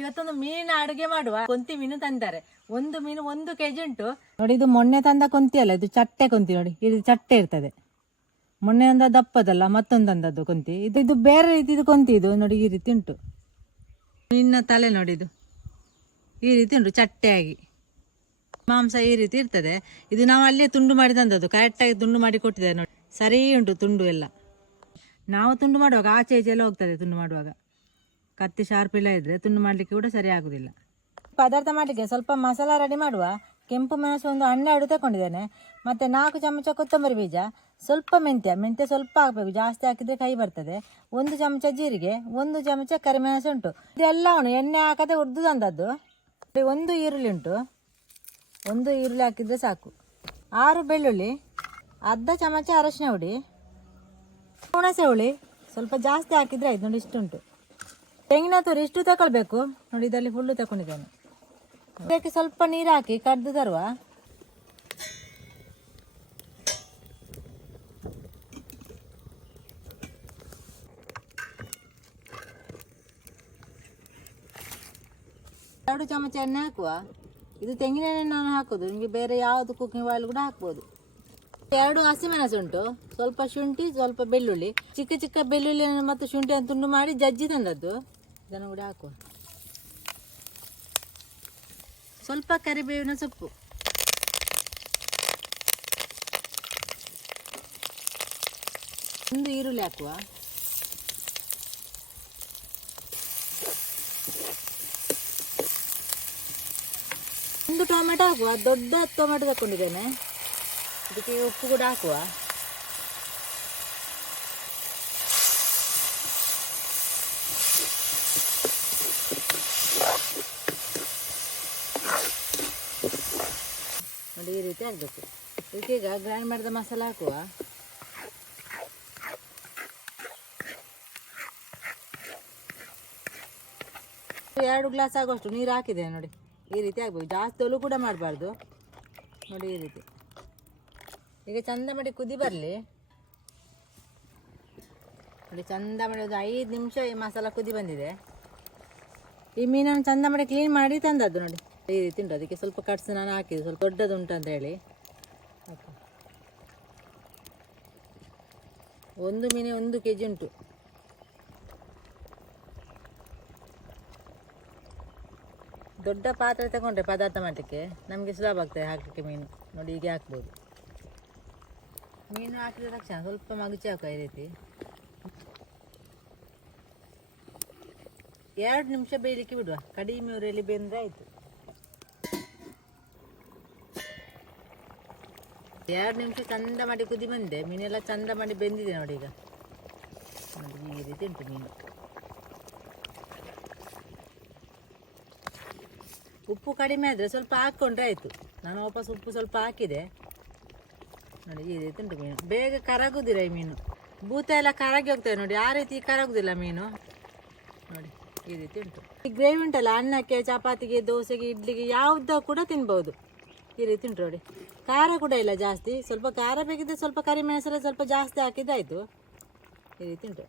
ಇವತ್ತೊಂದು ಮೀನಿನ ಅಡುಗೆ ಮಾಡುವ ಕೊಂತಿ ಮೀನು ತಂದಾರೆ. ಒಂದು ಮೀನು ಒಂದು ಕೆಜಿ ಉಂಟು. ನೋಡಿ, ಇದು ಮೊನ್ನೆ ತಂದ ಕೊಂತಿ ಅಲ್ಲ, ಇದು ಚಟ್ಟೆ ಕೊಂತಿ ನೋಡಿ, ಇದು ಚಟ್ಟೆ ಇರ್ತದೆ. ಮೊನ್ನೆ ಅಂದ ದಪ್ಪದಲ್ಲ, ಮತ್ತೊಂದು ಅಂದದ್ದು ಕೊಂತಿ. ಇದು ಇದು ಬೇರೆ ರೀತಿದು ಕೊಂತಿ ಇದು, ನೋಡಿ, ಈ ರೀತಿ ಉಂಟು. ಮೀನಿನ ತಲೆ ನೋಡಿ ಇದು. ಈ ರೀತಿ ಉಂಟು, ಚಟ್ಟೆಯಾಗಿ. ಮಾಂಸ ಈ ರೀತಿ ಇರ್ತದೆ. ಇದು ನಾವು ಅಲ್ಲೇ ತುಂಡು ಮಾಡಿ ತಂದದ್ದು ಕರೆಕ್ಟಾಗಿ ತುಂಡು ಮಾಡಿ ಕೊಟ್ಟಿದ್ದಾರೆ ನೋಡಿ. ಸರಿ ಉಂಟು ತುಂಡು ಎಲ್ಲ. ನಾವು ತುಂಡು ಮಾಡುವಾಗ, ಆಚೆ ಈಚೆ ಎಲ್ಲ ಹೋಗ್ತದೆ ತುಂಡು ಮಾಡುವಾಗ. ಕತ್ತಿ ಶಾರ್ಪ್ ಇಲ್ಲ ಇದ್ರೆ ತುಂಡು ಮಾಡಲಿಕ್ಕೆ ಕೂಡ ಸರಿ ಆಗುದಿಲ್ಲ. ಪದಾರ್ಥ ಮಾಡಲಿಕ್ಕೆ ಸ್ವಲ್ಪ ಮಸಾಲ ರೆಡಿ ಮಾಡುವ. ಕೆಂಪು ಮೆಣಸು ಒಂದು ಹನ್ನೆರಡು ತಗೊಂಡಿದ್ದೇನೆ ಮತ್ತೆ ನಾಲ್ಕು ಚಮಚ ಕೊತ್ತಂಬರಿ ಬೀಜ. ಸ್ವಲ್ಪ ಮೆಂತ್ಯ. ಮೆಂತ್ಯ ಸ್ವಲ್ಪ ಹಾಕಬೇಕು. ಜಾಸ್ತಿ ಹಾಕಿದ್ರೆ ಕೈ ಬರ್ತದೆ. ಒಂದು ಚಮಚ ಜೀರಿಗೆ. ಒಂದು ಚಮಚ ಕರಿಮೆಣಸು ಉಂಟು. ಇದೆಲ್ಲ ಉಣ್ಣು ಎಣ್ಣೆ ಹಾಕದೆ ಉರ್ದು ತಂದದ್ದು. ಒಂದು ಈರುಳ್ಳಿ ಉಂಟು. ಒಂದು ಈರುಳ್ಳಿ ಹಾಕಿದ್ರೆ ಸಾಕು. ಆರು ಬೆಳ್ಳುಳ್ಳಿ. ಅರ್ಧ ಚಮಚ ಅರಶಿನ ಹುಡಿ. ಹುಣಸೆ ಹುಳಿ. ಸ್ವಲ್ಪ ಜಾಸ್ತಿ ಹಾಕಿದ್ರೆ ಆಯ್ತು. ನೋಡಿ ಇಷ್ಟುಂಟು ತೆಂಗಿನ ತುರಿ ಇಷ್ಟು ತಗೊಳ್ಬೇಕು ನೋಡಿ, ಇದರಲ್ಲಿ ಹುಲ್ಲು ತಗೊಂಡಿದ್ದೇನೆ ಇದಕ್ಕೆ ಸ್ವಲ್ಪ ನೀರು ಹಾಕಿ ಕಡ್ದು ತರುವ. ಎರಡು ಚಮಚ ಎಣ್ಣೆ ಹಾಕುವ. ಇದು ತೆಂಗಿನ ಎಣ್ಣೆ ನಾನು ಹಾಕೋದು. ನಿಮಗೆ ಬೇರೆ ಯಾವುದು ಕುಕಿಂಗ್ ಆಯಿಲ್ ಕೂಡ ಹಾಕ್ಬೋದು. ಎರಡು ಹಸಿಮೆಣಸು ಉಂಟು. ಸ್ವಲ್ಪ ಶುಂಠಿ, ಸ್ವಲ್ಪ ಬೆಳ್ಳುಳ್ಳಿ. ಚಿಕ್ಕ ಚಿಕ್ಕ ಬೆಳ್ಳುಳ್ಳಿಯನ್ನು ಮತ್ತು ಶುಂಠಿಯನ್ನು ತುಂಡು ಮಾಡಿ ಜಜ್ಜಿ ತಂದದ್ದು. ಇದನ್ನು ಕೂಡ ಹಾಕುವ. ಸ್ವಲ್ಪ ಕರಿಬೇವಿನ ಸೊಪ್ಪು. ಒಂದು ಈರುಳ್ಳಿ ಹಾಕುವ. ಒಂದು ಟೊಮೆಟೊ ಹಾಕುವ. ದೊಡ್ಡ ಟೊಮೆಟೊ ತಗೊಂಡಿದ್ದೇನೆ. ಅದಕ್ಕೆ ಉಪ್ಪು ಕೂಡ ಹಾಕುವ. ಈ ರೀತಿ ಆಗಬೇಕು. ಇದೀಗ ಗ್ರೈಂಡ್ ಮಾಡಿದ ಮಸಾಲೆ ಹಾಕುವ. ಎರಡು ಗ್ಲಾಸ್ ಆಗುವಷ್ಟು ನೀರು ಹಾಕಿದೆ ನೋಡಿ. ಈ ರೀತಿ ಆಗಬೇಕು ಜಾಸ್ತಿ ಒಲು ಕೂಡ ಮಾಡಬಾರ್ದು. ನೋಡಿ ಈ ರೀತಿ. ಈಗ ಚಂದ ಮಾಡಿ ಕುದಿ ಬರಲಿ. ನೋಡಿ, ಚಂದ ಮಾಡಿ ಒಂದು ಐದು ನಿಮಿಷ ಈ ಮಸಾಲ ಕುದಿ ಬಂದಿದೆ. ಈ ಮೀನನ್ನು ಚಂದ ಮಾಡಿ ಕ್ಲೀನ್ ಮಾಡಿ ತಂದದ್ದು ನೋಡಿ. ಈ ರೀತಿ ಉಂಟು. ಅದಕ್ಕೆ ಸ್ವಲ್ಪ ಕಟ್ಸ್ ನಾನು ಹಾಕಿದ್ದು. ಸ್ವಲ್ಪ ದೊಡ್ಡದು ಉಂಟು ಅಂತ ಹೇಳಿ. ಒಂದು ಮೀನೆ ಒಂದು ಕೆ ಜಿ ಉಂಟು. ದೊಡ್ಡ ಪಾತ್ರೆ ತಗೊಂಡ್ರೆ ಪದಾರ್ಥ ಮಾಡಲಿಕ್ಕೆ ನಮಗೆ ಸುಲಭ ಆಗ್ತದೆ ಹಾಕಲಿಕ್ಕೆ ಮೀನು. ನೋಡಿ ಹೀಗೆ ಹಾಕ್ಬೋದು. ಮೀನು ಹಾಕಿದ ತಕ್ಷಣ ಸ್ವಲ್ಪ ಮಗುಚಿ ಹಾಕುವ ಈ ರೀತಿ. ಎರಡು ನಿಮಿಷ ಬೇಯಲಿಕ್ಕೆ ಬಿಡುವ. ಕಡಿಮೆ ಊರಲ್ಲಿ ಬೆಂದರೆ ಆಯಿತು. ಎರಡು ನಿಮಿಷ ಚಂದ ಮಾಡಿ ಕುದಿ ಬಂದೆ. ಮೀನೆಲ್ಲ ಚಂದ ಮಾಡಿ ಬೆಂದಿದೆ ನೋಡಿ ಈಗ. ನೋಡಿ, ಈ ರೀತಿ ಉಂಟು ಮೀನು. ಉಪ್ಪು ಕಡಿಮೆ ಆದರೆ ಸ್ವಲ್ಪ ಹಾಕ್ಕೊಂಡ್ರೆ ಆಯಿತು. ನಾನು ವಾಪಸ್ ಉಪ್ಪು ಸ್ವಲ್ಪ ಹಾಕಿದೆ. ನೋಡಿ, ಈ ರೀತಿ ಉಂಟು ಮೀನು. ಬೇಗ ಕರಗುದಿಲ್ಲ ಈ ಮೀನು. ಭೂತ ಎಲ್ಲ ಕರಗಿ ಹೋಗ್ತದೆ ನೋಡಿ. ಆ ರೀತಿ ಕರಗುದಿಲ್ಲ ಮೀನು. ನೋಡಿ, ಈ ರೀತಿ ಉಂಟು. ಈ ಗ್ರೇವಿ ಉಂಟಲ್ಲ? ಅನ್ನಕ್ಕೆ, ಚಪಾತಿಗೆ, ದೋಸೆಗೆ, ಇಡ್ಲಿಗೆ, ಯಾವುದೋ ಕೂಡ ತಿನ್ಬೋದು. ಈ ರೀತಿ ಉಂಟು ನೋಡಿ. ಖಾರ ಕೂಡ ಇಲ್ಲ ಜಾಸ್ತಿ. ಸ್ವಲ್ಪ ಖಾರ ಬೇಕಿದ್ರೆ ಸ್ವಲ್ಪ ಕರಿಮೆಣಸೆಲ್ಲ ಸ್ವಲ್ಪ ಜಾಸ್ತಿ ಹಾಕಿದ್ದಾಯಿತು ಈ ರೀತಿ ಉಂಟು